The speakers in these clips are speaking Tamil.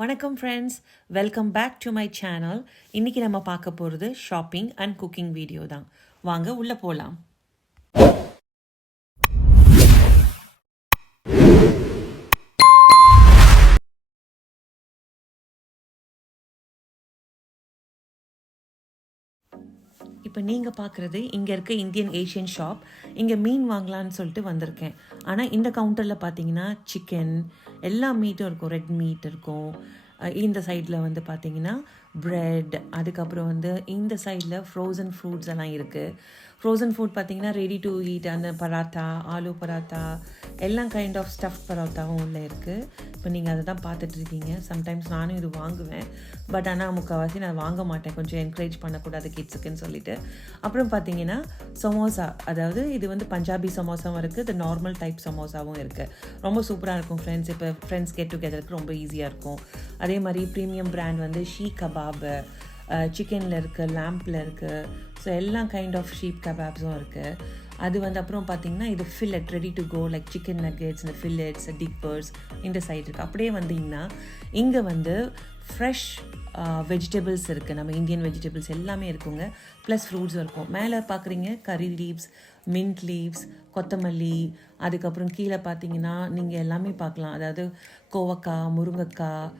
வணக்கம் friends, welcome back to my channel. இன்றைக்கி நம்ம பார்க்க போகிறது ஷாப்பிங் அண்ட் குக்கிங் வீடியோ தான். வாங்க உள்ளே போகலாம். இப்போ நீங்கள் பார்க்குறது இங்கே இருக்க இந்தியன் ஏஷியன் ஷாப். இங்கே மீன் வாங்கலான்னு சொல்லிட்டு வந்திருக்கேன். ஆனால் இந்த கவுண்டரில் பார்த்தீங்கன்னா சிக்கன் எல்லா மீட்டும் இருக்கும். ரெட் மீட் இருக்கும். இந்த சைடில் வந்து பார்த்தீங்கன்னா ப்ரெட், அதுக்கப்புறம் வந்து இந்த சைடில் ஃப்ரோசன் ஃப்ரூட்ஸ் எல்லாம் இருக்குது. ஃப்ரோசன் ஃபுட் பார்த்தீங்கன்னா ரெடி டு ஈட், அந்த பராத்தா, ஆலு பராத்தா, எல்லாம் கைண்ட் ஆஃப் ஸ்டஃப் பராத்தாவும் உள்ளே இருக்குது. இப்போ நீங்கள் அதை தான் பார்த்துட்ருக்கீங்க. சம்டைம்ஸ் நானும் இது வாங்குவேன், பட் ஆனால் முக்கால்வாசி நான் வாங்க மாட்டேன், கொஞ்சம் என்கரேஜ் பண்ணக்கூடாது கிட்ஸுக்குன்னு சொல்லிட்டு. அப்புறம் பார்த்தீங்கன்னா சமோசா, அதாவது இது வந்து பஞ்சாபி சமோசாவும் இருக்குது, இது நார்மல் டைப் சமோசாவும் இருக்குது. ரொம்ப சூப்பராக இருக்கும் ஃப்ரெண்ட்ஸ். இப்போ ஃப்ரெண்ட்ஸ் கெட் டுகெதருக்கு ரொம்ப ஈஸியாக இருக்கும். அதே மாதிரி ப்ரீமியம் பிராண்ட் வந்து ஷீ கபாபு, சிக்கனில் இருக்குது, லேம்பில் இருக்குது. ஸோ எல்லா கைண்ட் ஆஃப் ஷீப் கபாப்ஸும் இருக்குது. அது வந்து அப்புறம் பார்த்திங்கன்னா இது fillet, ready to go, like chicken nuggets, இந்த ஃபில்லட்ஸ், டிப்பர்ஸ் இந்த சைடு இருக்குது. அப்படியே வந்தீங்கன்னா இங்கே வந்து ஃப்ரெஷ் வெஜிடபிள்ஸ் இருக்குது. நம்ம இந்தியன் வெஜிடபிள்ஸ் எல்லாமே இருக்குங்க, ப்ளஸ் ஃப்ரூட்ஸும் இருக்கும். மேலே பார்க்குறீங்க கறி லீவ்ஸ், மின்ட் லீவ்ஸ், கொத்தமல்லி, அதுக்கப்புறம் கீழே பார்த்தீங்கன்னா நீங்கள் எல்லாமே பார்க்கலாம். அதாவது கோவக்காய், முருங்கைக்காய்,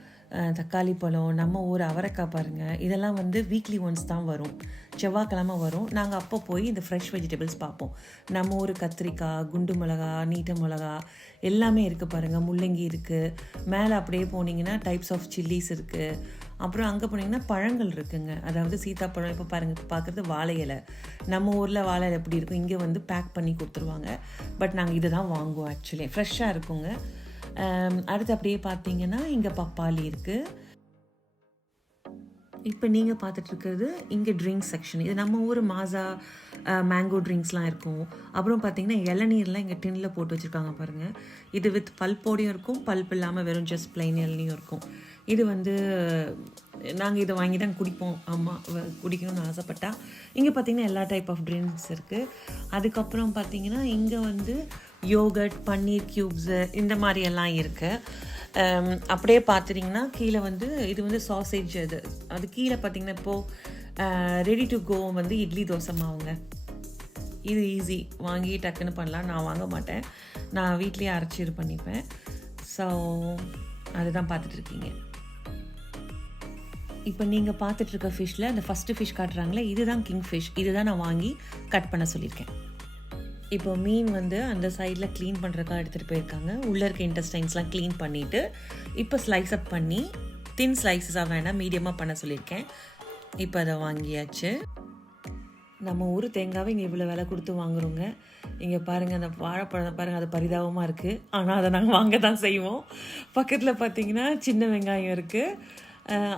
தக்காளி பழம், நம்ம ஊர் அவரைக்காய் பாருங்கள். இதெல்லாம் வந்து வீக்லி ஒன்ஸ் தான் வரும், செவ்வாய்க்கிழமை வரும். நாங்கள் அப்போ போய் இந்த ஃப்ரெஷ் வெஜிடபிள்ஸ் பார்ப்போம். நம்ம ஊர் கத்திரிக்காய், குண்டு மிளகா, நீட்ட மிளகா எல்லாமே இருக்குது பாருங்கள். முள்ளங்கி இருக்குது. மேலே அப்படியே போனீங்கன்னா டைப்ஸ் ஆஃப் சில்லிஸ் இருக்குது. அப்புறம் அங்கே போனீங்கன்னா பழங்கள் இருக்குங்க. அதாவது சீத்தாப்பழம். இப்போ பாருங்கள், பார்க்குறது வாழை இலை. நம்ம ஊரில் வாழை இலை எப்படி இருக்கும், இங்கே வந்து பேக் பண்ணி கொடுத்துருவாங்க. பட் நாங்கள் இதை தான் வாங்குவோம். ஆக்சுவலி ஃப்ரெஷ்ஷாக இருக்குங்க. அடுத்து அப்படியே பார்த்தீங்கன்னா இங்கே பப்பாளி இருக்குது. இப்போ நீங்கள் பார்த்துட்ருக்கிறது இங்கே ட்ரிங்க்ஸ் செக்ஷன். இது நம்ம ஊர் மாசா மேங்கோ ட்ரிங்க்ஸ்லாம் இருக்கும். அப்புறம் பார்த்தீங்கன்னா இளநீர்லாம் இங்கே டின்னில் போட்டு வச்சுருக்காங்க பாருங்கள். இது வித் பல்போடையும் இருக்கும், பல்ப் இல்லாமல் வெறும் ஜஸ்ட் பிளைன் இளநீயும் இருக்கும். இது வந்து நாங்கள் இதை வாங்கி தான் குடிப்போம். ஆமாம், குடிக்கணும்னு ஆசைப்பட்டா. இங்கே பார்த்தீங்கன்னா எல்லா டைப் ஆஃப் ட்ரிங்க்ஸ் இருக்குது. அதுக்கப்புறம் பார்த்தீங்கன்னா இங்கே வந்து யோகட், பன்னீர் க்யூப்ஸு இந்த மாதிரி எல்லாம் இருக்குது. அப்படியே பார்த்துட்டிங்கன்னா கீழே வந்து இது வந்து சாசேஜ். அது கீழே பார்த்தீங்கன்னா இப்போது ரெடி டு கோ வந்து இட்லி தோசை மாவுங்க. இது ஈஸி, வாங்கி டக்குன்னு பண்ணலாம். நான் வாங்க மாட்டேன், நான் வீட்லேயே அரைச்சி இது பண்ணிப்பேன். ஸோ அதுதான் பார்த்துட்ருக்கீங்க. இப்போ நீங்கள் பார்த்துட்ருக்க ஃபிஷ்ஷில் அந்த ஃபஸ்ட்டு ஃபிஷ் காட்டுறாங்களே, இதுதான் கிங் ஃபிஷ். இதுதான் நான் வாங்கி கட் பண்ண சொல்லியிருக்கேன். இப்போ மீன் வந்து அந்த சைடில் க்ளீன் பண்ணுறதுக்காக எடுத்துகிட்டு போயிருக்காங்க. உள்ளே இருக்க இன்டெஸ்டைன்ஸ்லாம் க்ளீன் பண்ணிவிட்டு இப்போ ஸ்லைஸ் அப் பண்ணி தின் ஸ்லைஸஸாக வேணாம் மீடியமாக பண்ண சொல்லியிருக்கேன். இப்போ அதை வாங்கியாச்சு. நம்ம ஊர் தேங்காவை இங்கே இவ்வளோ விலை கொடுத்து வாங்குறோங்க. இங்கே பாருங்கள், அந்த வாழைப்பழம் பாருங்கள், அது பரிதாபமாக இருக்குது. ஆனால் அதை நாங்கள் வாங்க தான் செய்வோம். பக்கத்தில் பார்த்தீங்கன்னா சின்ன வெங்காயம் இருக்குது.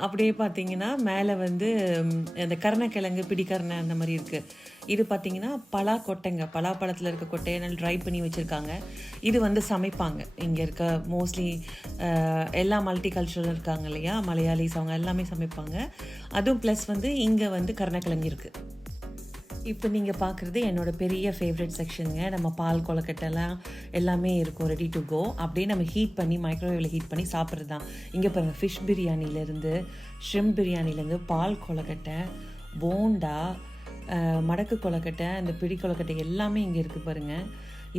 அப்படியே பார்த்தீங்கன்னா மேலே வந்து அந்த கருணக்கிழங்கு, பிடிக்கரணை அந்த மாதிரி இருக்குது. இது பார்த்தீங்கன்னா பலா கொட்டைங்க, பலாப்பழத்தில் இருக்க கொட்டையை நல்லா ட்ரை பண்ணி வச்சுருக்காங்க. இது வந்து சமைப்பாங்க. இங்கே இருக்க மோஸ்ட்லி எல்லா மல்டி கல்ச்சரல் இருக்காங்க இல்லையா, மலையாளிஸ், அவங்க எல்லாமே சமைப்பாங்க. அதுவும் ப்ளஸ் வந்து இங்கே வந்து கருணக்கிழங்கு இருக்குது. இப்போ நீங்கள் பார்க்குறது என்னோடய பெரிய ஃபேவரட் செக்ஷனுங்க. நம்ம பால் கொழுக்கட்டைலாம் எல்லாமே இருக்கும், ரெடி டு கோ. அப்படியே நம்ம ஹீட் பண்ணி மைக்ரோவேவில் ஹீட் பண்ணி சாப்பிட்றது தான். இங்கே பாருங்கள், ஃபிஷ் பிரியாணிலேருந்து, ஷ்ரிம்ப் பிரியாணிலேருந்து, பால் கொழுக்கட்டை, போண்டா, மடக்கு கொழுக்கட்டை, இந்த பிடி கொழுக்கட்டை எல்லாமே இங்கே இருக்குது பாருங்கள்.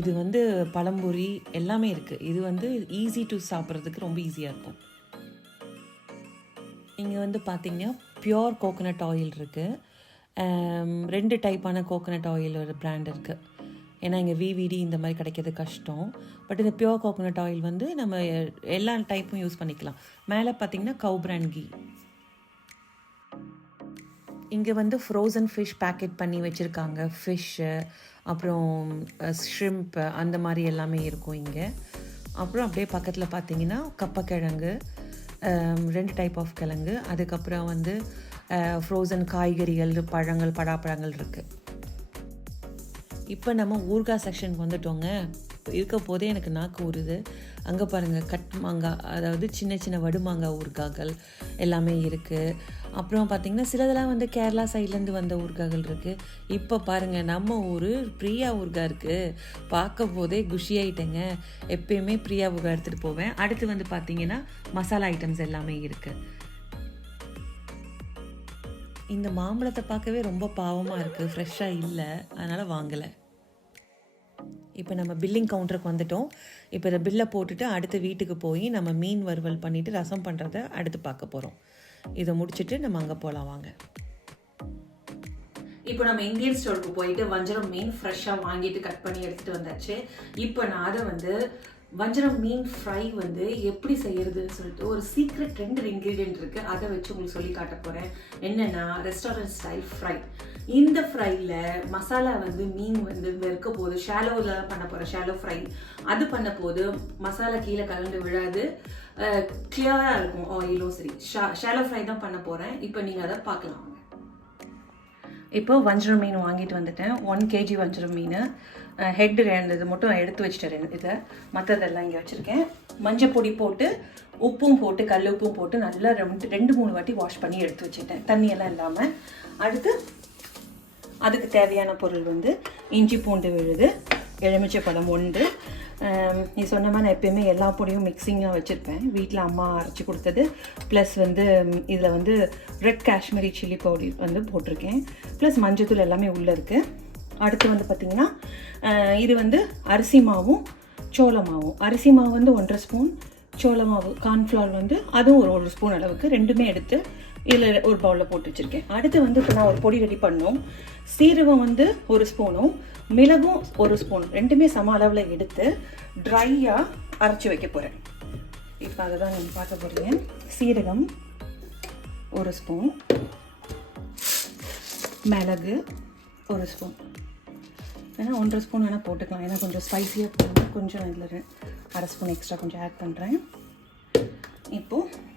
இது வந்து பழம்பொரி எல்லாமே இருக்குது. இது வந்து ஈஸி டு சாப்பிட்றதுக்கு ரொம்ப ஈஸியாக இருக்கும். இங்கே வந்து பார்த்திங்கன்னா பியோர் கோகோனட் ஆயில் இருக்குது. 2 டைப்பான கோகோனட் ஆயில் ஒரு பிராண்ட் இருக்குது. ஏன்னா இங்கே விவிடி இந்த மாதிரி கிடைக்கிறது கஷ்டம். பட் இந்த பியோர் கோகோனட் ஆயில் வந்து நம்ம எல்லா டைப்பும் யூஸ் பண்ணிக்கலாம். மேலே பார்த்திங்கன்னா கவ் பிராண்ட் கீ. இங்கே வந்து ஃப்ரோசன் ஃபிஷ் பேக்கெட் பண்ணி வச்சுருக்காங்க. ஃபிஷ்ஷு, அப்புறம் ஷ்ரிம்ப், அந்த மாதிரி எல்லாமே இருக்கும் இங்கே. அப்புறம் அப்படியே பக்கத்தில் பார்த்தீங்கன்னா கப்பக்கிழங்கு, 2 டைப் ஆஃப் கிழங்கு, அதுக்கப்புறம் வந்து ஃப்ரோசன் காய்கறிகள், பழங்கள், பலாப்பழங்கள் இருக்குது. இப்போ நம்ம ஊறுகாய் செக்ஷனுக்கு வந்துட்டோங்க. இருக்க போதே எனக்கு நாக்கு ஊறுது. அங்கே பாருங்கள், கட் மாங்காய், அதாவது சின்ன சின்ன வடுமாங்காய் ஊறுகாய்கள் எல்லாமே இருக்குது. அப்புறம் பார்த்திங்கன்னா சிலதெல்லாம் வந்து கேரளா சைட்லேருந்து வந்த ஊறுகாய்கள் இருக்குது. இப்போ பாருங்கள், நம்ம ஊர் பிரியா ஊறுகாய் இருக்குது. பார்க்க போதே குஷி ஆகிட்டேங்க. எப்பயுமே பிரியா ஊறுகாய் எடுத்துகிட்டு போவேன். அடுத்து வந்து பார்த்திங்கன்னா மசாலா ஐட்டம்ஸ் எல்லாமே இருக்குது. இந்த மாம்பழத்தை பார்க்கவே ரொம்ப பாவமாக இருக்குது, ஃப்ரெஷ்ஷாக இல்லை, அதனால் வாங்கலை. இப்போ நம்ம பில்லிங் கவுண்டருக்கு வந்துட்டோம். இப்போ இதை பில்லை போட்டுட்டு அடுத்து வீட்டுக்கு போய் நம்ம மீன் வறுவல் பண்ணிவிட்டு ரசம் பண்ணுறத அடுத்து பார்க்க போகிறோம். இதை முடிச்சுட்டு நம்ம அங்கே போகலாம் வாங்க. இப்போ நம்ம இந்தியன் ஸ்டோருக்கு போயிட்டு வஞ்சரம் மீன் ஃப்ரெஷ்ஷாக வாங்கிட்டு கட் பண்ணி எடுத்துகிட்டு வந்தாச்சு. இப்போ நான் அதை வந்து வஞ்சரம் மீன் ஃப்ரை வந்து எப்படி செய்யறதுன்னு சொல்லிட்டு ஒரு சீக்ரெட் 2 இன்க்ரீடியன்ட் இருக்குது. அதை வச்சு உங்களுக்கு சொல்லி காட்ட போகிறேன். என்னென்னா ரெஸ்டாரண்ட் ஸ்டைல் ஃப்ரை. இந்த ஃப்ரையில் மசாலா வந்து மீன் வந்து வெறுக்க போது, ஷாலோவில் பண்ண போகிறேன், ஷாலோ ஃப்ரை. அது பண்ண போது மசாலா கீழே கலந்து விழாது, கிளியராக இருக்கும் ஆயிலும் சரி. ஷாலோ ஃப்ரை தான் பண்ண போகிறேன். இப்போ நீங்கள் அதை பார்க்கலாம். இப்போ வஞ்சரம் மீன் வாங்கிட்டு வந்துட்டேன். 1 kg வஞ்சரம் மீன். ஹெட் 2 இது மட்டும் எடுத்து வச்சுட்டேன். இதை மற்றதெல்லாம் இங்கே வச்சுருக்கேன். மஞ்சள் பொடி போட்டு உப்பும் போட்டு கல் உப்பும் போட்டு நல்லா 2-3 வாட்டி வாஷ் பண்ணி எடுத்து வச்சுட்டேன், தண்ணியெல்லாம் இல்லாமல். அடுத்து அதுக்கு தேவையான பொருள் வந்து இஞ்சி பூண்டு விழுது, எலுமிச்சை பழம் 1. நீ சொன்ன மாதிரி நான் எப்போயுமே எல்லா பொடியும் மிக்சிங்காக வச்சுருப்பேன். வீட்டில் அம்மா அரைச்சி கொடுத்தது. ப்ளஸ் வந்து இதில் வந்து ரெட் காஷ்மீரி சில்லி பவுடர் வந்து போட்டிருக்கேன். ப்ளஸ் மஞ்சத்தூள் எல்லாமே உள்ளே இருக்குது. அடுத்து வந்து பார்த்திங்கன்னா இது வந்து அரிசி மாவும் சோள மாவும். அரிசி மாவு வந்து 1.5 ஸ்பூன், சோள மாவு கார்ன்ஃப்ளவர் வந்து அதுவும் ஒரு 1 ஸ்பூன் அளவுக்கு, ரெண்டுமே எடுத்து இதில் ஒரு பவுலில் போட்டு வச்சுருக்கேன். அடுத்து வந்து இப்போ நான் ஒரு பொடி ரெடி பண்ணோம். சீரகம் வந்து 1 ஸ்பூனும் மிளகும் 1 ஸ்பூன், ரெண்டுமே சம அளவில் எடுத்து ட்ரையாக அரைச்சி வைக்க போகிறேன். இப்போ அதை தான் நீங்கள் பார்க்க போகிறீங்க. சீரகம் 1 ஸ்பூன், மிளகு 1 ஸ்பூன், ஏன்னா 1.5 ஸ்பூன் வேணால் போட்டுக்கலாம். ஏன்னா கொஞ்சம் ஸ்பைஸியாக போடணும். கொஞ்சம் இதில் 1/2 ஸ்பூன் எக்ஸ்ட்ரா கொஞ்சம் ஆட் பண்ணுறேன். இப்போது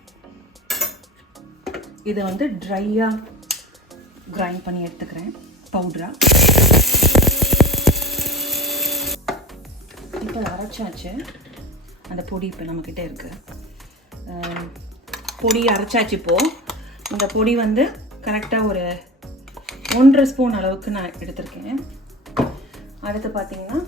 இதை வந்து ட்ரையாக கிரைண்ட் பண்ணி எடுத்துக்கிறேன் பவுடராக. இப்போ அரைச்சாச்சு. அந்த பொடி இப்போ நம்மக்கிட்ட இருக்குது. பொடி அரைச்சாச்சு. இப்போது இந்த பொடி வந்து கரெக்டாக ஒரு 1.5 ஸ்பூன் அளவுக்கு நான் எடுத்திருக்கேன். அடுத்து பார்த்திங்கன்னா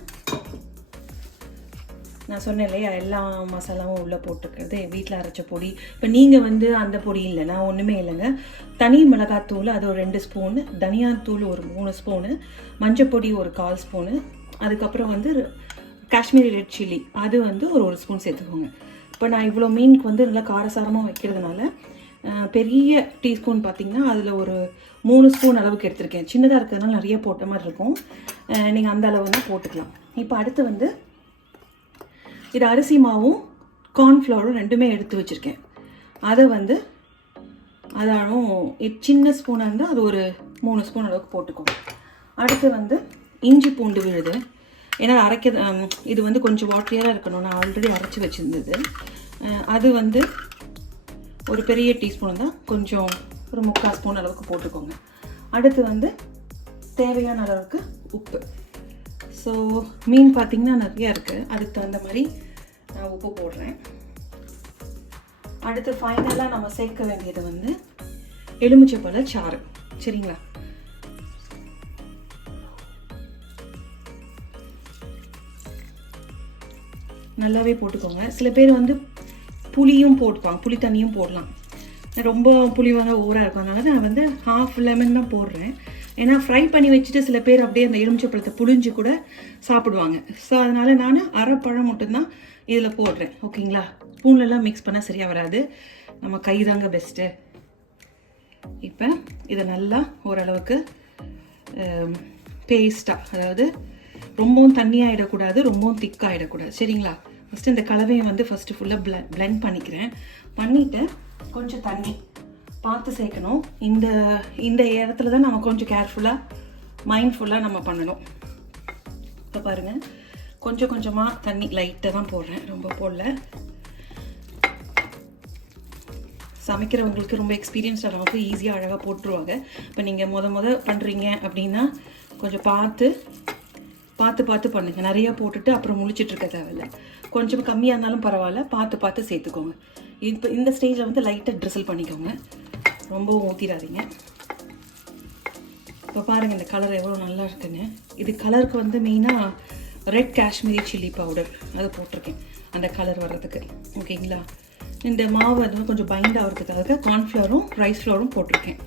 நான் சொன்னேன் இல்லையா, எல்லா மசாலாவும் உள்ளே போட்டுருக்கிறது வீட்டில் அரைச்ச பொடி. இப்போ நீங்கள் வந்து அந்த பொடி இல்லை, நான் ஒன்றுமே இல்லைங்க. தனி மிளகாத்தூள் அது ஒரு 2 ஸ்பூனு, தனியாத்தூள் ஒரு 3 ஸ்பூனு, மஞ்சப்பொடி ஒரு 1/4 ஸ்பூனு, அதுக்கப்புறம் வந்து காஷ்மீரி ரெட் சில்லி அது வந்து ஒரு 1 ஸ்பூன் சேர்த்துக்கோங்க. இப்போ நான் இவ்வளோ மீனுக்கு வந்து நல்லா காரசாரமாக வைக்கிறதுனால பெரிய டீஸ்பூன் பார்த்திங்கன்னா அதில் ஒரு 3 ஸ்பூன் அளவுக்கு எடுத்திருக்கேன். சின்னதாக இருக்கிறதுனால நிறைய போட்ட மாதிரி இருக்கும். நீங்கள் அந்த அளவு தான் போட்டுக்கலாம். இப்போ அடுத்து வந்து இது அரிசி மாவும் கார்ன்ஃப்ளவரும் ரெண்டுமே எடுத்து வச்சுருக்கேன். அதை வந்து அதாலும் சின்ன ஸ்பூனாக இருந்தால் அது ஒரு 3 ஸ்பூன் அளவுக்கு போட்டுக்கோங்க. அடுத்து வந்து இஞ்சி பூண்டு விழுது. ஏன்னா அரைக்கிறது இது வந்து கொஞ்சம் வாட்டரியாக இருக்கணும். நான் ஆல்ரெடி அரைச்சி வச்சுருந்தது. அது வந்து ஒரு பெரிய டீஸ்பூன் தான், கொஞ்சம் ஒரு 3/4 ஸ்பூன் அளவுக்கு போட்டுக்கோங்க. அடுத்து வந்து தேவையான அளவுக்கு உப்பு. ஸோ மீன் பார்த்திங்கன்னா நிறையா இருக்குது, அதுக்கு தகுந்த மாதிரி நான் உப்பு போடுறேன். அடுத்து ஃபைனலாக நம்ம சேர்க்க வேண்டியது வந்து எலுமிச்சைப்பழ சாறு. சரிங்களா? நல்லாவே போட்டுக்கோங்க. சில பேர் வந்து புளியும் போட்டுப்பாங்க, புளி தண்ணியும் போடலாம். ரொம்ப புளி வந்து ஓவராக இருக்கும், அதனால நான் வந்து 1/2 லெமன் தான் போடுறேன். ஏன்னா ஃப்ரை பண்ணி வச்சுட்டு சில பேர் அப்படியே அந்த எலுமிச்சைப்பழத்தை புளிஞ்சு கூட சாப்பிடுவாங்க. ஸோ அதனால் நான் 1/2 பழம் மட்டும்தான் இதில் போடுறேன். ஓகேங்களா? ஸ்பூன்லலாம் மிக்ஸ் பண்ணால் சரியாக வராது, நம்ம கை தாங்க பெஸ்ட்டு. இப்போ இதை நல்லா ஓரளவுக்கு பேஸ்ட்டாக, அதாவது ரொம்பவும் தண்ணியாகிடக்கூடாது, ரொம்பவும் திக்காகிடக்கூடாது. சரிங்களா? ஃபஸ்ட்டு இந்த கலவையை வந்து ஃபஸ்ட்டு ஃபுல்லாக பிளெண்ட் பண்ணிக்கிறேன். பண்ணிவிட்டு கொஞ்சம் தண்ணி பார்த்து சேர்க்கணும். இந்த இடத்துல தான் நம்ம கொஞ்சம் கேர்ஃபுல்லாக மைண்ட்ஃபுல்லாக நம்ம பண்ணணும். இப்போ பாருங்கள், கொஞ்சம் கொஞ்சமாக தண்ணி லைட்டாக தான் போடுறேன், ரொம்ப போடல. சமைக்கிறவங்களுக்கு ரொம்ப எக்ஸ்பீரியன்ஸ்டானவங்களுக்கு ஈஸியாக அழகாக போட்டுருவாங்க. இப்போ நீங்கள் முத பண்ணுறீங்க அப்படின்னா கொஞ்சம் பார்த்து பார்த்து பார்த்து பண்ணுங்க. நிறையா போட்டுட்டு அப்புறம் முழிச்சிட்டு இருக்க தேவையில்லை. கொஞ்சம் கம்மியாக இருந்தாலும் பரவாயில்ல, பார்த்து பார்த்து சேர்த்துக்கோங்க. இப்போ இந்த ஸ்டேஜில் வந்து லைட்டாக ட்ரிசல் பண்ணிக்கோங்க, ரொம்பவும் ஊற்றிடாதீங்க. இப்போ பாருங்கள் இந்த கலர் எவ்வளோ நல்லா இருக்குன்னு. இது கலருக்கு வந்து மெயினாக ரெட் காஷ்மீரி சில்லி பவுடர் அது போட்டிருக்கேன் அந்த கலர் வர்றதுக்கு. ஓகேங்களா? இந்த மாவு வந்து கொஞ்சம் பைண்ட் ஆகிறதுக்காக கார்ன்ஃப்ளவரும் ரைஸ் ஃப்ளவரும் போட்டிருக்கேன்.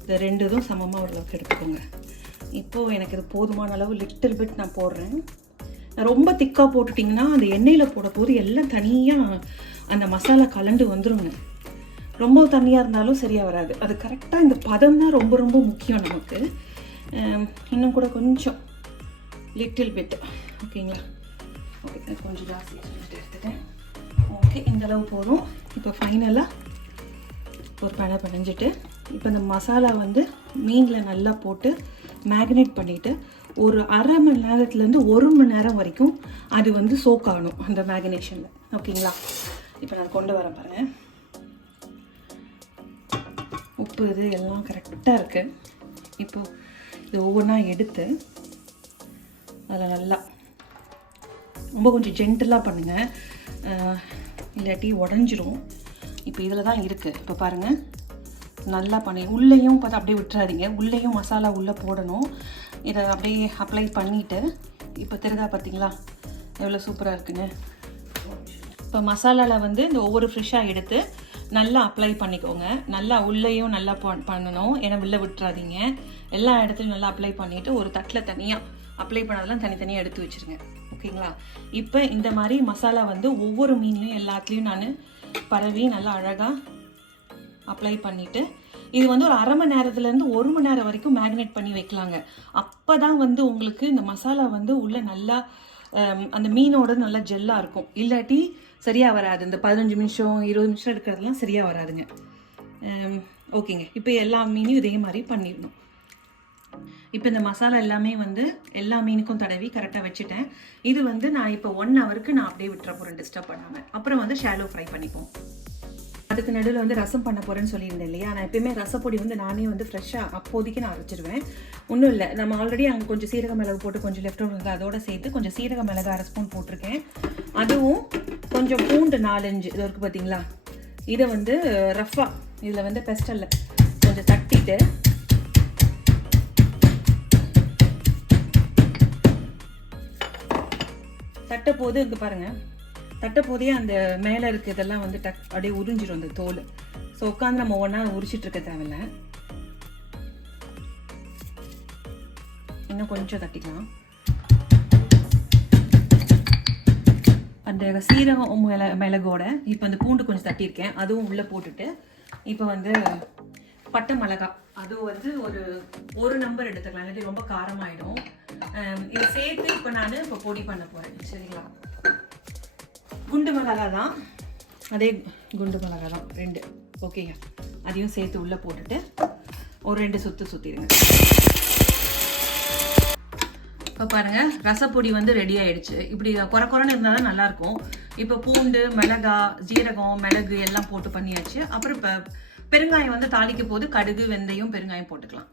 இந்த 2 இதுவும் சமமாக ஓரளவுக்கு எடுத்துக்கோங்க. இப்போது எனக்கு இது போதுமான அளவு லிட்டில் பிட் நான் போடுறேன். நான் ரொம்ப திக்காக போட்டுட்டிங்கன்னா அந்த எண்ணெயில் போட போது எல்லாம் தனியாக அந்த மசாலா கலண்டு வந்துடுங்க. ரொம்ப தண்ணியாக இருந்தாலும் சரியாக வராது. அது கரெக்டாக இந்த பதம் தான் ரொம்ப ரொம்ப முக்கியம் நமக்கு. இன்னும் கூட கொஞ்சம் லிட்டில் பிட். ஓகேங்களா? ஓகே, கொஞ்சம் ஜாஸ்தி சொல்லிட்டு எடுத்துட்டேன். ஓகே, இந்த அளவு போதும். இப்போ ஃபைனலாக ஒரு பேனை பிணைஞ்சிட்டு இப்போ இந்த மசாலா வந்து மீனில் நல்லா போட்டு மேக்னேட் பண்ணிவிட்டு ஒரு அரை மணி நேரத்துலேருந்து 1 மணி நேரம் வரைக்கும் அது வந்து சோக் ஆகணும் அந்த மேக்னேஷனில். ஓகேங்களா? இப்போ நான் கொண்டு வரேன் பாருங்கள். உப்பு இது எல்லாம் கரெக்டாக இருக்குது. இப்போது இது ஒவ்வொன்றா எடுத்து அதில் நல்லா ரொம்ப கொஞ்சம் ஜென்டலாக பண்ணுங்கள், இல்லாட்டி உடஞ்சிரும். இப்போ இதில் தான் இருக்குது. இப்போ பாருங்கள், நல்லா பண்ணி உள்ளேயும் பார்த்து அப்படியே விட்டுறாதீங்க. உள்ளேயும் மசாலா உள்ளே போடணும். இதை அப்படியே அப்ளை பண்ணிவிட்டு இப்போ தெரியுதா பார்த்தீங்களா எவ்வளோ சூப்பராக இருக்குங்க. இப்போ மசாலாவில் வந்து இந்த ஒவ்வொரு ஃப்ரெஷ்ஷாக எடுத்து நல்லா அப்ளை பண்ணிக்கோங்க. நல்லா உள்ளேயும் நல்லா பண்ணணும், ஏன்னா உள்ளே விட்டுறாதீங்க. எல்லா இடத்துலையும் நல்லா அப்ளை பண்ணிவிட்டு ஒரு தட்டில் தனியாக அப்ளை பண்ணதெல்லாம் தனித்தனியாக எடுத்து வச்சுருங்க. ஓகேங்களா? இப்போ இந்த மாதிரி மசாலா வந்து ஒவ்வொரு மீன்லையும் எல்லாத்துலேயும் நான் பரவி நல்லா அழகாக அப்ளை பண்ணிவிட்டு இது வந்து ஒரு அரை மணி நேரத்துலேருந்து 1 மணி நேரம் வரைக்கும் மேக்னேட் பண்ணி வைக்கலாங்க. அப்போ தான் வந்து உங்களுக்கு இந்த மசாலா வந்து உள்ளே நல்லா அந்த மீனோட நல்லா ஜெல்லாக இருக்கும். இல்லாட்டி சரியாக வராது. இந்த 15 நிமிஷம் 20 நிமிஷம் எடுக்கிறதுலாம் சரியாக வராதுங்க. ஓகேங்க, இப்போ எல்லா மீனையும் இதே மாதிரி பண்ணிடணும். இப்போ இந்த மசாலா எல்லாமே வந்து எல்லா மீனுக்கும் தடவி கரெக்டாக வச்சுட்டேன். இது வந்து நான் இப்போ 1 ஹவருக்கு நான் அப்படியே விட்டுற போகிறேன் டிஸ்டர்ப் பண்ணாமல். அப்புறம் வந்து ஷாலோ ஃப்ரை பண்ணிப்போம். அதுக்கு நடுவில் வந்து ரசம் பண்ண போகிறேன்னு சொல்லியிருந்தேன் இல்லையா? நான் எப்பயுமே ரசப்பொடி வந்து நானே வந்து ஃப்ரெஷ்ஷாக அப்போதைக்கு நான் அரைச்சிடுவேன். ஒன்றும் இல்லை, நம்ம ஆல்ரெடி அங்கே கொஞ்சம் சீரக மிளகு போட்டு கொஞ்சம் லெஃப்ட் ஓவர் அதோட சேர்த்து கொஞ்சம் சீரக மிளகு 1/2 ஸ்பூன் போட்டிருக்கேன். அதுவும் கொஞ்சம் பூண்டு 4-5 இது இருக்குது பார்த்தீங்களா? இதை வந்து ரஃப்பாக இதில் வந்து பெஸ்டலில் கொஞ்சம் தட்டிட்டு தட்டப்போது இங்கே பாருங்கள், தட்டப்போதே அந்த மேலே இருக்க இதெல்லாம் வந்து அப்படியே உறிஞ்சிடும் அந்த தோல். ஸோ உட்காந்து நம்ம ஒன்றா உரிச்சிட்டு இருக்க தேவையில்ல. இன்னும் கொஞ்சம் தட்டிக்கலாம். அந்த சீரகம் மிளகோட இப்போ அந்த பூண்டு கொஞ்சம் தட்டியிருக்கேன், அதுவும் உள்ளே போட்டுட்டு இப்போ வந்து பட்டை மிளகா அதுவும் வந்து ஒரு நம்பர் எடுத்துக்கலாம், இல்லாட்டி ரொம்ப காரமாயிடும். இதை சேர்த்து இப்போ நான் இப்போ பொடி பண்ண போகிறேன். சரிங்களா? குண்டு மிளகா தான், அதே குண்டு மிளகா தான் 2. ஓகேங்க, அதையும் சேர்த்து உள்ளே போட்டுட்டு ஒரு 2 சுற்று சுற்றிடுங்க. இப்போ பாருங்கள், ரசப்பொடி வந்து ரெடி ஆகிடுச்சு. இப்படி குறைன்னு இருந்தால் தான் நல்லாயிருக்கும். இப்போ பூண்டு மிளகா ஜீரகம் மிளகு எல்லாம் போட்டு பண்ணியாச்சு. அப்புறம் இப்போ பெருங்காயம் வந்து தாளிக்க போது கடுகு வெந்தயம் பெருங்காயம் போட்டுக்கலாம்.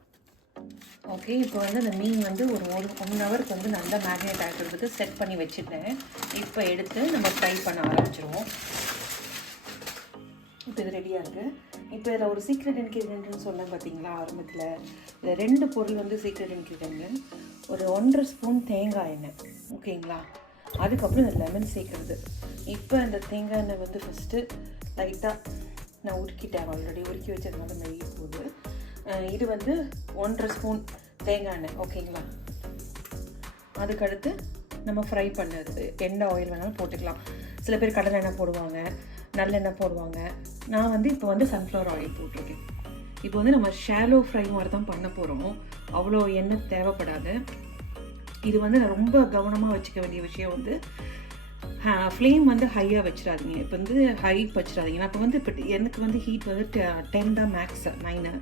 ஓகே, இப்போ வந்து அந்த மீன் வந்து ஒரு 1 ஹவருக்கு வந்து நல்லா மேக்னேட் ஆகிறதுக்கு செட் பண்ணி வச்சுட்டேன். இப்போ எடுத்து நம்ம ஃப்ரை பண்ண ஆரம்பிச்சிருவோம். இப்போ இது ரெடியாக இருக்குது. இப்போ இதில் ஒரு சீக்ரெட் இன்க்ரீடியன்ட்னு சொன்னேன் பார்த்தீங்களா ஆரம்பத்தில்? இதில் 2 பொருள் வந்து சீக்ரெட் இன்க்ரீடியன்ட். ஒரு 1.5 ஸ்பூன் தேங்காய் எண்ணெய். ஓகேங்களா? அதுக்கப்புறம் இந்த லெமன் சேர்க்குறது. இப்போ இந்த தேங்காய் எண்ணெய் வந்து ஃபஸ்ட்டு லைட்டாக நான் உருக்கிட்டேன், ஆல்ரெடி உருக்கி வச்சதுனால மெய்ய போகுது. இது வந்து 1.5 ஸ்பூன் தேங்காய் எண்ணெய். ஓகேங்களா? அதுக்கடுத்து நம்ம ஃப்ரை பண்ணது எந்த ஆயில் வேணாலும் போட்டுக்கலாம். சில பேர் கடலை எண்ணெய் போடுவாங்க, நல்லெண்ணெய் போடுவாங்க. நான் வந்து இப்போ வந்து சன்ஃப்ளவர் ஆயில் போட்டிருக்கேன். இப்போ வந்து நம்ம ஷாலோ ஃப்ரை மாதிரி தான் பண்ண போகிறோம், அவ்வளோ எண்ணெய் தேவைப்படாது. இது வந்து நான் ரொம்ப கவனமாக வச்சுக்க வேண்டிய விஷயம் வந்து ஃப்ளேம் வந்து ஹையாக வச்சிடாதீங்க. இப்போ வந்து ஹை வச்சிடாதீங்க. நான் இப்போ வந்து இப்போ எனக்கு வந்து ஹீட் வந்து 10 தான் மேக்ஸ், 9.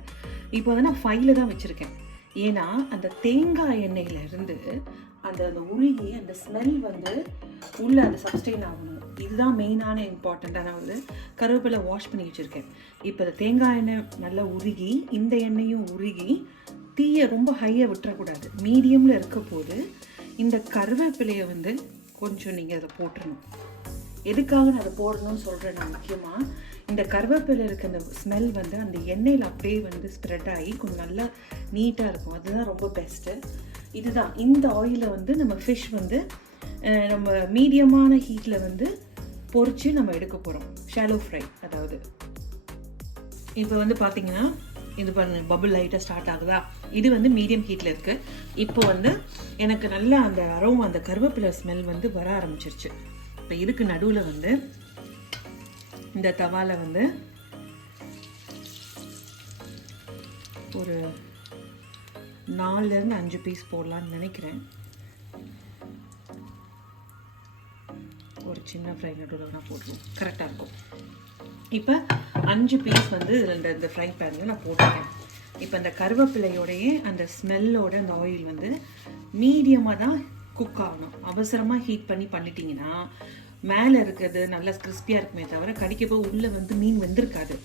இப்போ வந்து நான் 5 தான் வச்சுருக்கேன். ஏன்னா அந்த தேங்காய் எண்ணெயிலேருந்து அந்த உருகி அந்த ஸ்மெல் வந்து உள்ளே அந்த சப்ஸ்டெயின் ஆகணும். இதுதான் மெயினான இம்பார்ட்டண்ட்டாக. நான் வந்து கருவேப்பிலை வாஷ் பண்ணி வச்சுருக்கேன். இப்போ அந்த தேங்காய் எண்ணெய் நல்லா உருகி இந்த எண்ணெயும் உருகி தீயை ரொம்ப ஹையாக விட்டுறக்கூடாது, மீடியமில் இருக்க போது இந்த கருவேப்பிலையை வந்து கொஞ்சம் நீங்கள் அதை போட்டுடணும். எதுக்காக நான் அதை போடணும்னு சொல்கிறேன் நான் முக்கியமாக, இந்த கருவேப்பிலை இருக்க அந்த ஸ்மெல் வந்து அந்த எண்ணெயில் அப்படியே வந்து ஸ்ப்ரெட் ஆகி கொஞ்சம் நல்லா நீட்டாக இருக்கும். அதுதான் ரொம்ப பெஸ்ட்டு. இதுதான் இந்த ஆயிலை வந்து நம்ம ஃபிஷ் வந்து நம்ம மீடியமான ஹீட்டில் வந்து பொரித்து நம்ம எடுக்க போகிறோம். Shallow fry. அதாவது இப்போ வந்து பார்த்தீங்கன்னா இது பாருங்க, பபுள் லைட்டாக ஸ்டார்ட் ஆகுதா. இது வந்து மீடியம் ஹீட்டில் இருக்குது. இப்போ வந்து எனக்கு நல்லா அந்த அரோமா, அந்த கருவேப்பிலை ஸ்மெல் வந்து வர ஆரம்பிச்சிருச்சு. இப்போ இதுக்கு நடுவில் வந்து இந்த தவால வந்து ஒரு 4 to 5 பீஸ் போடலான்னு நினைக்கிறேன். ஒரு சின்ன ஃப்ரை நடுவில் நான் போட்டுருவோம், கரெக்டாக இருக்கும். இப்போ 5 பீஸ் வந்து இந்த ஃப்ரை பேனில் நான் போட்டுருக்கேன். இப்போ அந்த கருவேப்பிலையோடையே அந்த ஸ்மெல்லோட அந்த ஆயில் வந்து மீடியமாக தான் குக் ஆகணும். அவசரமாக ஹீட் பண்ணி பண்ணிட்டீங்கன்னா மேலே இருக்கிறது நல்லா கிறிஸ்பியாக இருக்குமே தவிர கடிக்கப்போ உள்ளே வந்து மீன் வெந்திருக்காது.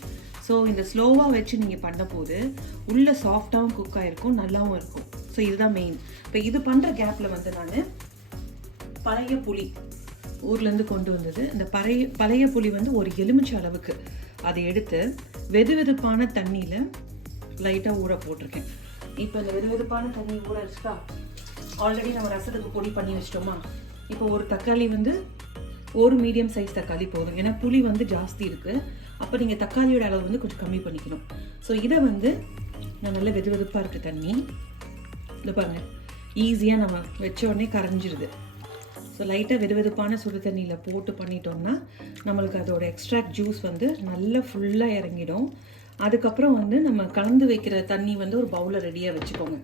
ஸோ இந்த ஸ்லோவாக வச்சு நீங்கள் பண்ண போது உள்ளே சாஃப்டாகவும் குக் ஆகிருக்கும், நல்லாவும் இருக்கும். ஸோ இதுதான் மெயின். இப்போ இது பண்ணுற கேப்பில் வந்து நான் பழைய புளி ஊர்லேருந்து கொண்டு வந்தது, இந்த பழைய புளி வந்து ஒரு எலுமிச்சை அளவுக்கு அதை எடுத்து வெதுவெதுப்பான தண்ணியில் லைட்டாக ஊற போட்டிருக்கேன். இப்போ இந்த வெதுவெதுப்பான தண்ணி ஊற வச்சுட்டா ஆல்ரெடி நம்ம ரசத்துக்கு பொடி பண்ணி வச்சிட்டோமா. இப்போ ஒரு தக்காளி வந்து ஒரு மீடியம் சைஸ் தக்காளி போதும். ஏன்னா புளி வந்து ஜாஸ்தி இருக்குது. அப்போ நீங்கள் தக்காளியோட அளவு வந்து கொஞ்சம் கம்மி பண்ணிக்கணும். ஸோ இதை வந்து நான் நல்ல வெதுவெதுப்பாக இருக்குது தண்ணி. இதை பாருங்கள், ஈஸியாக நம்ம வச்ச உடனே கரைஞ்சிருது. ஸோ லைட்டாக வெதுவெதுப்பான சுடு தண்ணியில் போட்டு பண்ணிட்டோம்னா நம்மளுக்கு அதோட எக்ஸ்ட்ராக்ட் ஜூஸ் வந்து நல்லா ஃபுல்லாக இறங்கிடும். அதுக்கப்புறம் வந்து நம்ம கலந்து வைக்கிற தண்ணி வந்து ஒரு பவுலில் ரெடியாக வச்சுக்கோங்க.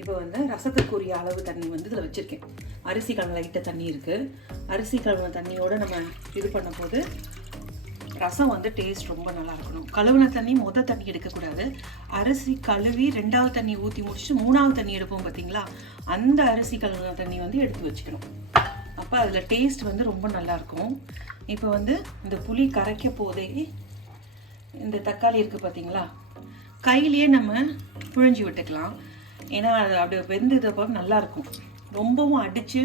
இப்போ வந்து ரசத்துக்குரிய அளவு தண்ணி வந்து இதில் வச்சுருக்கேன். அரிசி கலந்த லைட்டாக தண்ணி இருக்குது. அரிசி கலந்த தண்ணியோடு நம்ம இது பண்ண போது ரசம் வந்து டேஸ்ட் ரொம்ப நல்லா இருக்கணும். கழுவுன தண்ணி தண்ணி எடுக்கக்கூடாது. அரிசி கழுவி 2வது தண்ணி ஊற்றி முடிச்சுட்டு 3வது தண்ணி எடுப்போம் பார்த்தீங்களா, அந்த அரிசி கழுவுன தண்ணி வந்து எடுத்து வச்சுக்கணும். அப்போ அதில் டேஸ்ட் வந்து ரொம்ப நல்லாயிருக்கும். இப்போ வந்து இந்த புளி கரைக்க போதே இந்த தக்காளி இருக்குது பார்த்தீங்களா, கையிலேயே நம்ம புழிஞ்சி விட்டுக்கலாம். ஏன்னா அது அப்படி வெந்ததப்போ நல்லாயிருக்கும். ரொம்பவும் அடித்து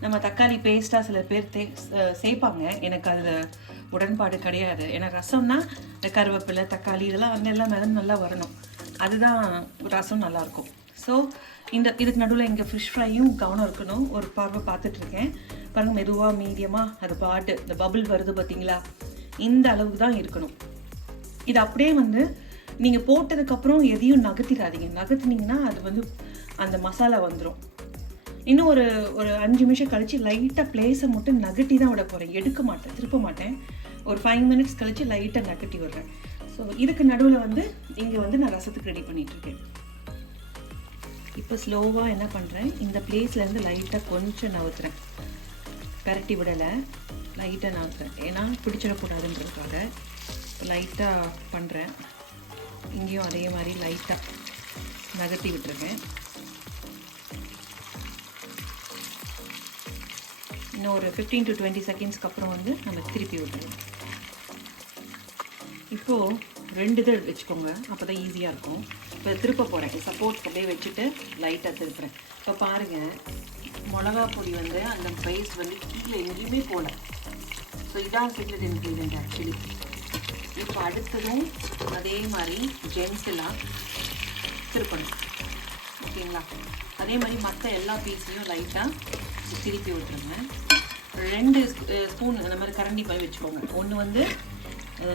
நம்ம தக்காளி பேஸ்ட்டாக சில பேர் சேர்ப்பாங்க. எனக்கு அதில் உடன்பாடு கிடையாது. ஏன்னா ரசம்னா இந்த கருவேப்பிலை தக்காளி இதெல்லாம் வந்து எல்லாம் நல்லா வரணும், அதுதான் ரசம் நல்லாயிருக்கும். ஸோ இதுக்கு நடுவில் இங்கே ஃபிஷ் ஃப்ரையும் கவனம் இருக்கணும். ஒரு பார்வை பார்த்துட்ருக்கேன் பாருங்கள், மெதுவாக மீடியமாக அது பாட்டு இந்த பபுள் வருது பார்த்தீங்களா, இந்த அளவுக்கு தான் இருக்கணும். இது அப்படியே வந்து நீங்கள் போட்டதுக்கப்புறம் எதையும் நகர்த்திடாதீங்க. நகர்த்தினீங்கன்னா அது வந்து அந்த மசாலா வந்துடும். இன்னும் ஒரு 5 நிமிஷம் கழித்து லைட்டாக பிளேஸை மட்டும் நகட்டி தான் விட போகிறேன். எடுக்க மாட்டேன், திருப்ப மாட்டேன். ஒரு 5 minutes கழித்து லைட்டாக நகட்டி விடுறேன். ஸோ இதுக்கு நடுவில் வந்து இங்கே வந்து நான் ரசத்துக்கு ரெடி பண்ணிகிட்ருக்கேன். இப்போ ஸ்லோவாக என்ன பண்ணுறேன், இந்த பிளேஸ்லேருந்து லைட்டாக கொஞ்சம் நவுத்துறேன். பரட்டி விடலை, லைட்டாக நவுத்துறேன். ஏன்னா பிடிச்சிடக்கூடாதுன்றதுக்காக லைட்டாக பண்ணுறேன். இங்கேயும் அதே மாதிரி லைட்டாக நகர்த்தி விட்டுருக்கேன். இன்னும் ஒரு 15 to 20 seconds அப்புறம் வந்து நம்ம திருப்பி விட்டுருவோம். இப்போது 2 இது வச்சுக்கோங்க, அப்போ தான் ஈஸியாக இருக்கும். இப்போ திருப்ப போகிறேன். சப்போர்ட் அப்படியே வச்சுட்டு லைட்டாக திருப்புறேன். இப்போ பாருங்கள், மிளகா பொடி வந்து அந்த பேஸ்ட் வந்து கீழே எங்கேயுமே போகல. ஸோ இதான் சீக்ரெட் இன்க்ரீடியன்ட் ஆக்சுவலி. இப்போ அடுத்ததும் அதே மாதிரி ஜென்டிலாக திருப்பணும். ஓகேங்களா, அதே மாதிரி மற்ற எல்லா பீஸையும் லைட்டாக திருப்பி விட்டுருங்க. 2 ஸ்பூன் அந்த மாதிரி கரண்டி மாதிரி வச்சுக்கோங்க. ஒன்று வந்து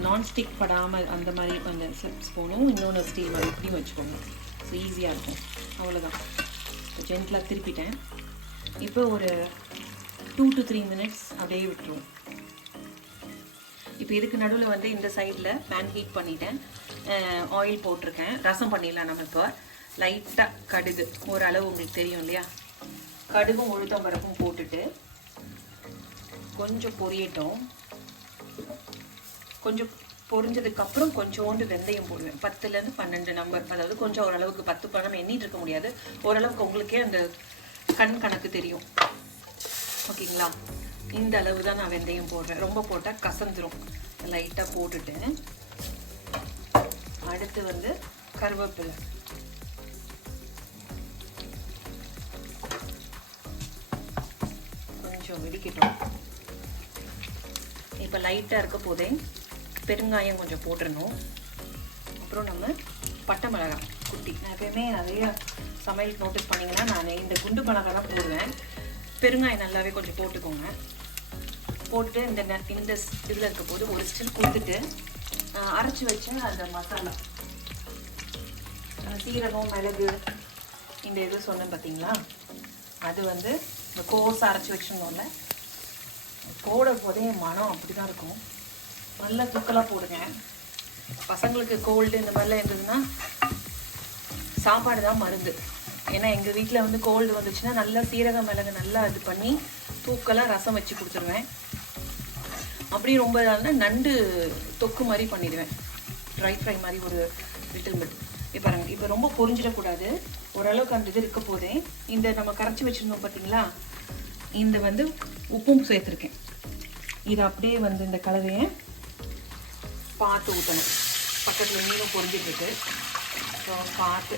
நான்ஸ்டிக் படாமல் அந்த மாதிரி அந்த ஸ்பூனும், இன்னொன்று ஸ்டீல் மாதிரி இப்படியும் வச்சுக்கோங்க. ஸோ ஈஸியாக இருக்கும். அவ்வளோதான். ஜென்டிலாக திருப்பிட்டேன். இப்போ ஒரு 2 to 3 minutes அப்படியே விட்டுருவோம். இப்போ இதுக்கு நடுவில் வந்து இந்த சைடில் பேன் ஹீட் பண்ணிட்டேன், ஆயில் போட்டிருக்கேன். ரசம் பண்ணிடலாம் நம்ம. இப்போ லைட்டாக கடுகு ஓரளவு உங்களுக்கு தெரியும் இல்லையா, கடுகும் உளுத்தம் பருப்பும் போட்டுட்டு கொஞ்சம் பொரியட்டும். கொஞ்சம் பொரிஞ்சதுக்கப்புறம் கொஞ்சோண்டு வெந்தயம் போடுவேன். 10 to 12 நம்பர், அதாவது கொஞ்சம் ஓரளவுக்கு 10 பணம் எண்ணிட்டு இருக்க முடியாது, ஓரளவுக்கு உங்களுக்கே அந்த கணக்கு தெரியும். ஓகேங்களா, இந்த அளவு தான் நான் வெந்தயம் போடுறேன். ரொம்ப போட்டால் கசந்துரும். லைட்டாக போட்டுட்டு அடுத்து வந்து கருவேப்பிலை கொஞ்சம் வெடிக்கட்டும். இப்போ லைட்டாக இருக்க போதே பெருங்காயம் கொஞ்சம் போட்டுடணும். அப்புறம் நம்ம பட்டை மிளகாய் குட்டி, நான் எப்பயுமே நிறைய சமையல் நோட்டீஸ் பண்ணிங்கன்னா நான் இந்த குண்டு மிளகாய் தான் போடுவேன். பெருங்காயம் நல்லாவே கொஞ்சம் போட்டுக்கோங்க. போட்டுட்டு இந்த இதில் இருக்க போது ஒரு ஸ்டில் கொடுத்துட்டு அரைச்சி வச்ச அந்த மசாலா, சீரகம், மிளகு, இந்த இது சொன்னேன் பார்த்தீங்களா, அது வந்து இந்த கோர்ஸாக அரைச்சி வச்சுருந்தோம்ல, போட போதே மனம் அப்படி தான் இருக்கும். நல்லா தூக்கலாக போடுங்க. பசங்களுக்கு கோல்டு இந்த மாதிரிலாம் இருந்ததுன்னா சாப்பாடு தான் மருந்து. ஏன்னா எங்கள் வீட்டில் வந்து கோல்டு வந்துச்சுன்னா நல்லா சீரக மிளகு நல்லா இது பண்ணி தூக்கலாக ரசம் வச்சு கொடுத்துருவேன். அப்படி ரொம்ப நண்டு தொக்கு மாதிரி பண்ணிடுவேன், ட்ரை ஃப்ரை மாதிரி ஒரு லிட்டில் பிட். இப்போ பாருங்க, இப்போ ரொம்ப பொரிஞ்சிடக்கூடாது, ஓரளவுக்கு அந்த இது இருக்க போதே இந்த நம்ம கரைச்சி வச்சுருந்தோம் பார்த்தீங்களா, இந்த வந்து உப்பும் சேர்த்துருக்கேன். இது அப்படியே வந்து இந்த கலவையை பார்த்து ஊற்றணும். பக்கத்தில் மீனும் பொரிஞ்சிட்ருக்கு, ஸோ பார்த்து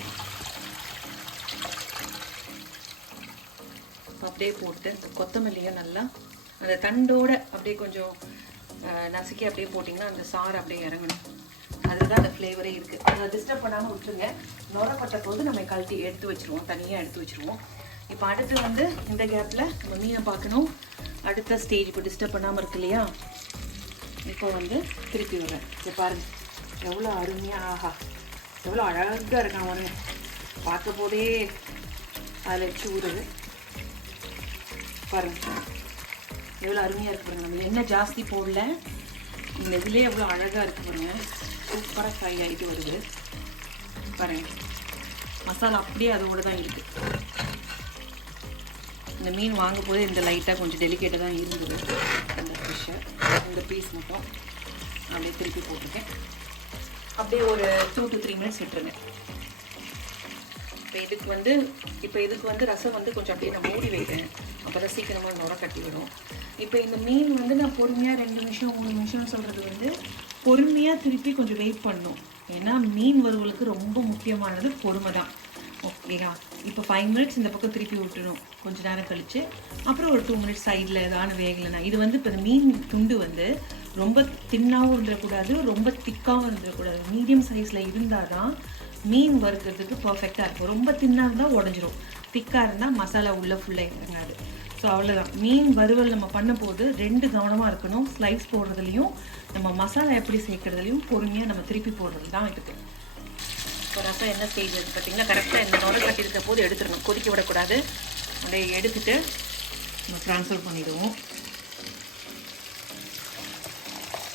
அப்படியே போட்டு கொத்தமல்லியும் நல்லா அந்த தண்டோடு அப்படியே கொஞ்சம் நசுக்கி அப்படியே போட்டிங்கன்னா அந்த சாறு அப்படியே இறங்கணும். அதுதான் அந்த ஃப்ளேவரே இருக்குது. அதை டிஸ்டர்ப் பண்ணாமல் விட்டுருங்க. நுரப்பட்ட போது நம்ம கழட்டி எடுத்து வச்சுருவோம், தனியாக எடுத்து வச்சுருவோம். இப்போ அடுத்து வந்து இந்த கேப்பில் நம்ம மீனை பார்க்கணும். அடுத்த ஸ்டேஜ் இப்போ டிஸ்டர்ப் பண்ணாமல் இருக்கு இல்லையா, இப்போ வந்து திருப்பி விடுறேன். இப்போ பாருங்கள் எவ்வளோ அருமையாக, ஆஹா எவ்வளோ அழகாக இருக்கான் பாருங்க. பார்க்க போதே அதில் வச்சு ஊறுது பாருங்கள், எவ்வளோ அருமையாக இருக்கு பாருங்க. நம்ம எண்ணெய் ஜாஸ்தி போடல, இந்த இதுலேயே எவ்வளோ அழகாக இருக்கு பாருங்க. சூப்பராக ஃப்ரை ஆகிட்டு வருது பாருங்க. மசாலா அப்படியே அதோடு தான் இருக்குது. இந்த மீன் வாங்கும் போது இந்த லைட்டாக கொஞ்சம் டெலிகேட்டாக தான் இருந்தது. இந்த ஃபிஷ்ஷை இந்த பீஸ் மட்டும் அப்படியே திருப்பி போட்டுருக்கேன். அப்படியே ஒரு 2 to 3 minutes விட்டுருங்க. இப்போ இதுக்கு வந்து ரசம் வந்து கொஞ்சம் அப்படியே நான் மூடி வைக்கிறேன், அப்போ தான் சீக்கிரமாக நுர கட்டி விடும். இப்போ இந்த மீன் வந்து நான் பொறுமையாக 2 நிமிஷம் 3 நிமிஷம்னு சொல்கிறது வந்து பொறுமையாக திருப்பி கொஞ்சம் வெயிட் பண்ணணும். ஏன்னா மீன் வறுவலுக்கு ரொம்ப முக்கியமானது பொறுமை தான். ஓகேயா, இப்போ 5 minutes இந்த பக்கம் திருப்பி விட்டுணும், கொஞ்சம் நேரம் கழித்து. அப்புறம் ஒரு 2 minutes சைடில் ஏதான வேகலைன்னா, இது வந்து இப்போ இந்த மீன் துண்டு வந்து ரொம்ப தின்னாகவும் இருந்துடக்கூடாது, ரொம்ப திக்காகவும் இருந்துடக்கூடாது. மீடியம் சைஸில் இருந்தால் தான் மீன் வறுக்கிறதுக்கு பர்ஃபெக்டாக இருக்கும். ரொம்ப தின்னாக இருந்தால் உடஞ்சிரும், திக்காக இருந்தால் மசாலா உள்ளே ஃபுல்லாக இறங்காது. ஸோ அவ்வளோதான். மீன் வறுவல் நம்ம பண்ணும்போது 2 கவனமாக இருக்கணும். ஸ்லைஸ் போடுறதுலையும் நம்ம மசாலா எப்படி சேர்க்குறதுலையும் பொறுமையாக நம்ம திருப்பி போடுறது தான் இதுக்கு. இப்போ ரசம் என்ன ஸ்டேஜ் இருக்குது பார்த்தீங்கன்னா, கரெக்டாக இந்த நுரை கட்டியிருக்க போது எடுத்துடணும், கொதிக்க விடக்கூடாது. அப்படியே எடுத்துகிட்டு நம்ம ட்ரான்ஸ்ஃபர் பண்ணிவிடுவோம்.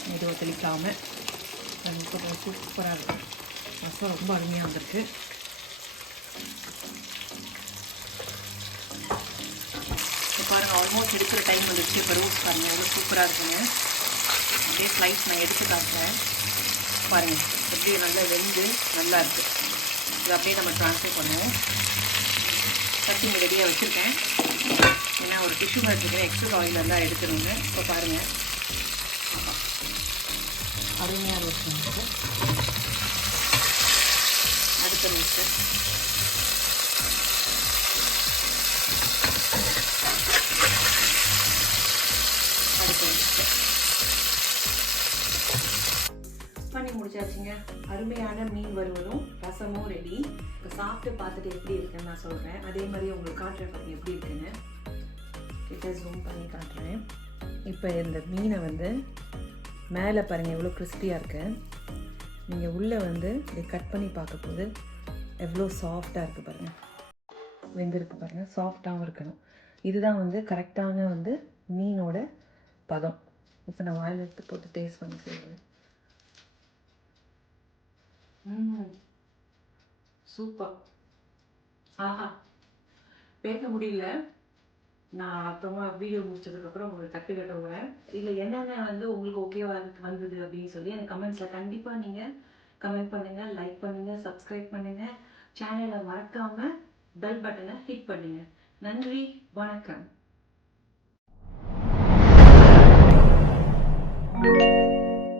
மெதுவாக தெளிக்காமல் ரொம்ப சூப்பராக இருக்கும். ரசம் ரொம்ப அருமையாக வந்திருக்கு. இப்போ பாருங்கள், ஆல்மோஸ்ட் எடுக்கிற டைம் வந்துடுச்சு. இப்போ ரோஸ் பாருங்கள் எவ்வளோ சூப்பராக இருக்குங்க. அப்படியே ஸ்லைஸ் நான் எடுத்து காட்டுறேன் பாருங்கள், அப்படியே நல்லா வெந்து நல்லா இருக்குது. இது அப்படியே நம்ம ட்ரான்ஸ்ஃபர் பண்ணுவோம். கட்டிங் ரெடியாக வச்சுருக்கேன். ஏன்னா ஒரு டிஷ்யூ எடுத்துக்கிறேன், எக்ஸஸ் ஆயில் எல்லாம் எடுத்துருங்க. இப்போ பாருங்கள் அருமையாக ரோஸ்ட் பண்ணுறது. அடுத்த ரோஸ்ட்டு பண்ணி முடிச்சாச்சுங்க. அருமையான மீன் வறுவலும் ரசமும் ரெடி. இப்போ சாப்பிட்டு பார்த்துட்டு எப்படி இருக்குன்னு நான் சொல்கிறேன். அதே மாதிரி உங்களுக்கு காட்டுறேன் பாருங்க எப்படி இருக்குன்னு. கிட்ட ஜூம் பண்ணி காட்டுறேன். இப்போ இந்த மீனை வந்து மேலே பாருங்கள் எவ்வளோ கிறிஸ்பியாக இருக்கு. நீங்கள் உள்ளே வந்து இதை கட் பண்ணி பார்க்க போது எவ்வளோ சாஃப்டாக இருக்குது பாருங்கள், வெந்திருக்கு பாருங்கள், சாஃப்டாகவும் இருக்கணும். இதுதான் வந்து கரெக்டான வந்து மீனோட பதம். இப்போ நான் வாயில் எடுத்து போட்டு டேஸ்ட் பண்ணி செய்வேன். சூப்பர். ஆஹா, பேச முடியல. நான் அப்புறமா வீடியோ முடிச்சதுக்கப்புறம் உங்களுக்கு கட்டு கட்டுவேன். இதில் என்னென்ன வந்து உங்களுக்கு ஓகேவா வந்தது அப்படின்னு சொல்லி எனக்கு கமெண்ட்ஸில் கண்டிப்பாக நீங்கள் கமெண்ட் பண்ணுங்கள், லைக் பண்ணுங்கள், சப்ஸ்கிரைப் பண்ணுங்கள். சேனலை மறக்காமல் பெல் பட்டனை ஹிட் பண்ணுங்கள். நன்றி, வணக்கம்.